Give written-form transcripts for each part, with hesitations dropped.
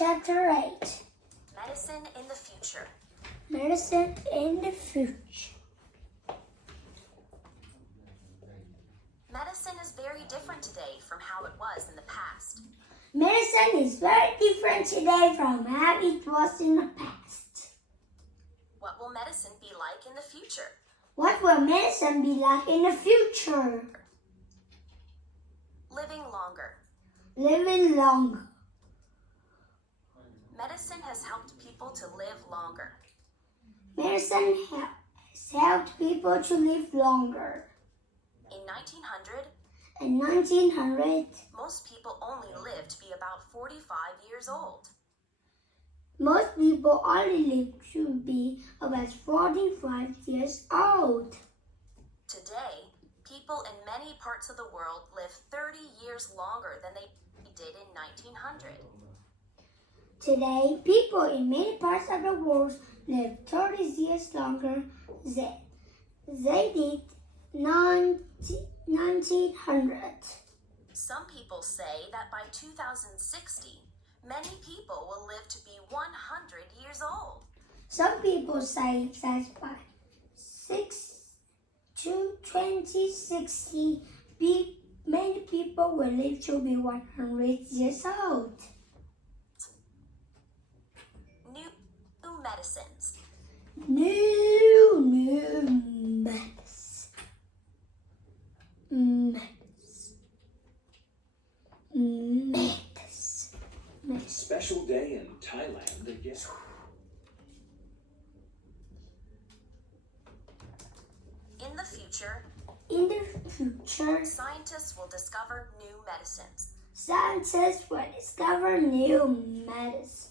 Chapter 8. Medicine in the future. Medicine in the future. Medicine is very different today from how it was in the past. Medicine is very different today from how it was in the past. What will medicine be like in the future? What will medicine be like in the future? Living longer. Living longer. Medicine has helped people to live longer. Medicine has helped people to live longer. In 1900, In 1900, most people only lived to be about 45 years old. most people only lived to be about 45 years old. Today, people in many parts of the world live 30 years longer than they did in 1900. Today, people in many parts of the world live 30 years longer than they did 1900. Some people say that by 2060, many people will live to be 100 years old. Some people say that by 2060, many people will live to be 100 years old. New medicines. New medicine. Special day in Thailand again. In the future, scientists will discover new medicines. Scientists will discover new medicines.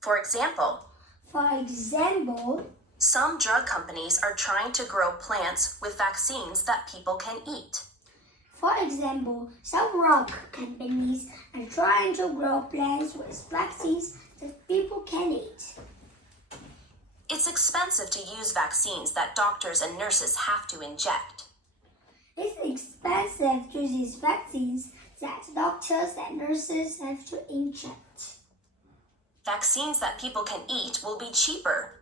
For example, some drug companies are trying to grow plants with vaccines that people can eat. For example, some drug companies are trying to grow plants with vaccines that people can eat. It's expensive to use vaccines that doctors and nurses have to inject. It's expensive to use vaccines that doctors and nurses have to inject. Vaccines that people can eat will be cheaper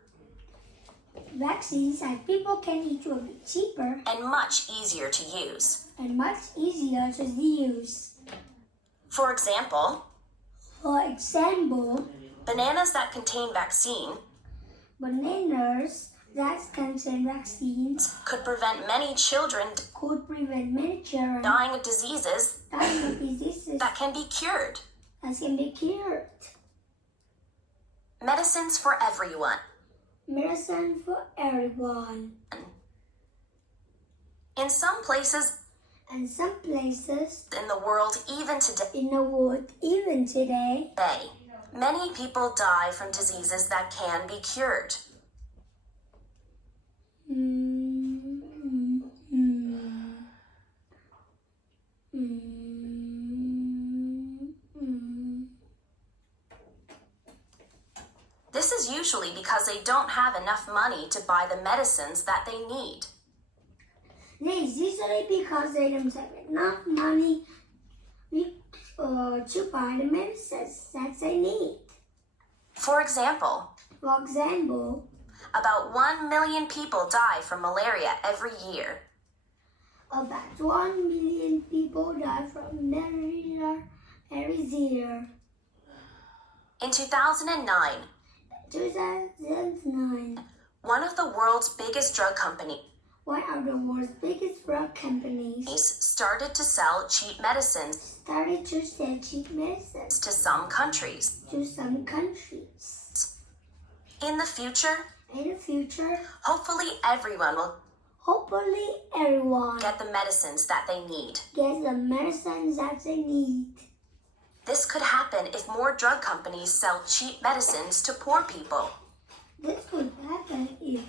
Vaccines that people can eat will be cheaper and much easier to use. and much easier to use. For example, bananas that contain vaccine bananas that contain vaccines could prevent many children dying dying of diseases of diseases that can be cured. that can be cured. Medicines for everyone. Medicine for everyone. In some places And some places in the world, even in the world, even today, many people die from diseases that can be cured. This is usually because they don't have enough money to buy the medicines that they need. This is usually because they don't have enough money to buy the medicines that they need. For example, about 1 million people die from malaria every year. About 1 million people die from malaria every year. In 2009, one of the world's biggest drug companies one of the world's biggest drug companies started to sell cheap medicines to some countries. In the future, hopefully everyone will get the medicines that they need. This could happen if more drug companies sell cheap medicines to poor people. This could happen if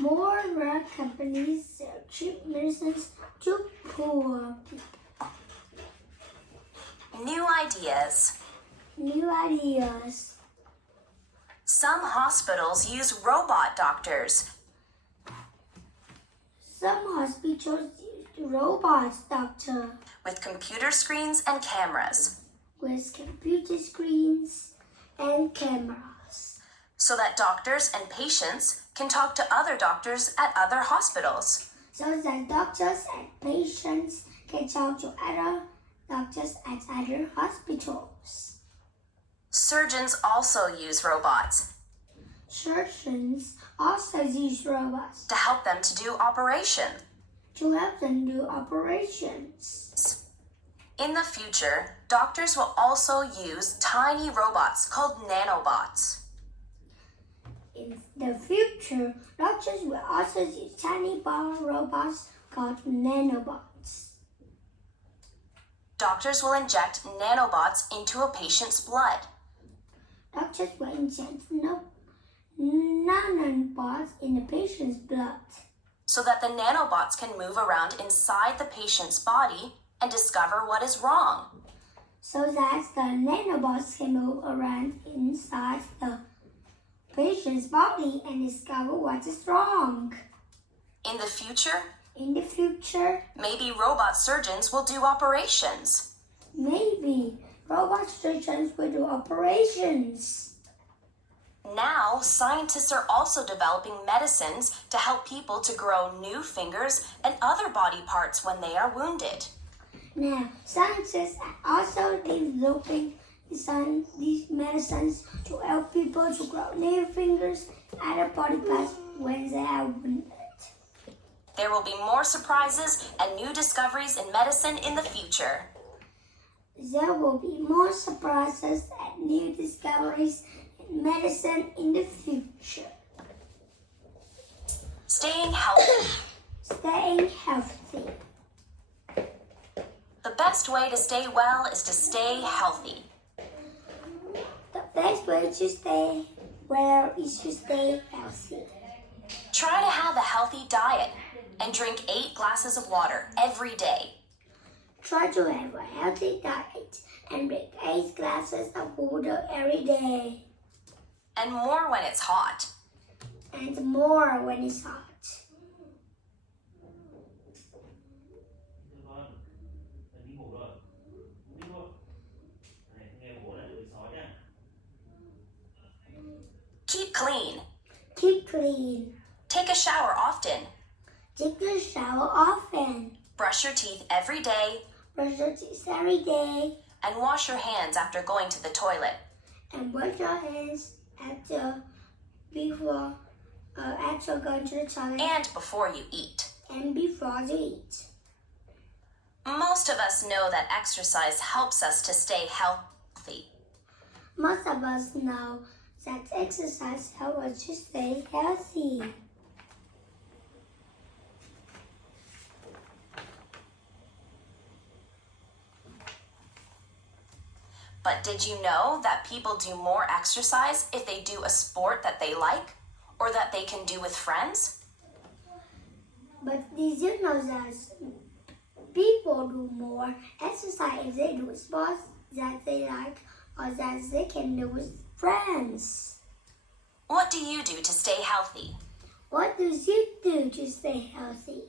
more drug companies sell cheap medicines to poor people. New ideas. Some Some hospitals use robot doctors. Some hospitals use robots, doctor, with computer screens and cameras, with computer screens and cameras, so that doctors and patients can talk to other doctors at other hospitals. so that doctors and patients can talk to other doctors at other hospitals. Surgeons also use robots Surgeons also use robots to help them to do operations. to help them do operations. In the future, doctors will also use tiny robots called nanobots. In the future, doctors will also use tiny bar robots called nanobots. Doctors will inject nanobots into a patient's blood. Doctors will inject nanobots in the patient's blood, so that the nanobots can move around inside the patient's body and discover what is wrong. so that the nanobots can move around inside the patient's body and discover what is wrong. In the future, In the future, maybe robot surgeons will do operations. maybe robot surgeons will do operations. Now, scientists are also developing medicines to help people to grow new fingers and other body parts when they are wounded. Now, scientists are also developing these medicines to help people to grow new fingers and other body parts when they are wounded. There will be more surprises and new discoveries in medicine in the future. There will be more surprises and new discoveries in medicine in the future. Staying healthy. Staying healthy. The best way to stay well is to stay healthy. The best way to stay well is to stay healthy. Try to have a healthy diet and drink 8 glasses of water every day. Try to have a healthy diet and drink 8 glasses of water every day, And more when it's hot. and more when it's hot. Keep clean. Keep clean. Take a shower often. Take a shower often. Brush your teeth every day. Brush your teeth every day. And wash your hands after going to the toilet. And wash your hands after going to the toilet And before you eat. and before you eat. Most of us know that exercise helps us to stay healthy. Most of us know that exercise helps us to stay healthy. But did you know that people do more exercise if they do a sport that they like or that they can do with friends? But did you know that people do more exercise if they do sports that they like or that they can do with friends? What do you do to stay healthy? What do you do to stay healthy?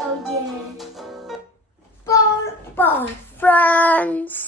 Oh yeah. Bye bye, friends.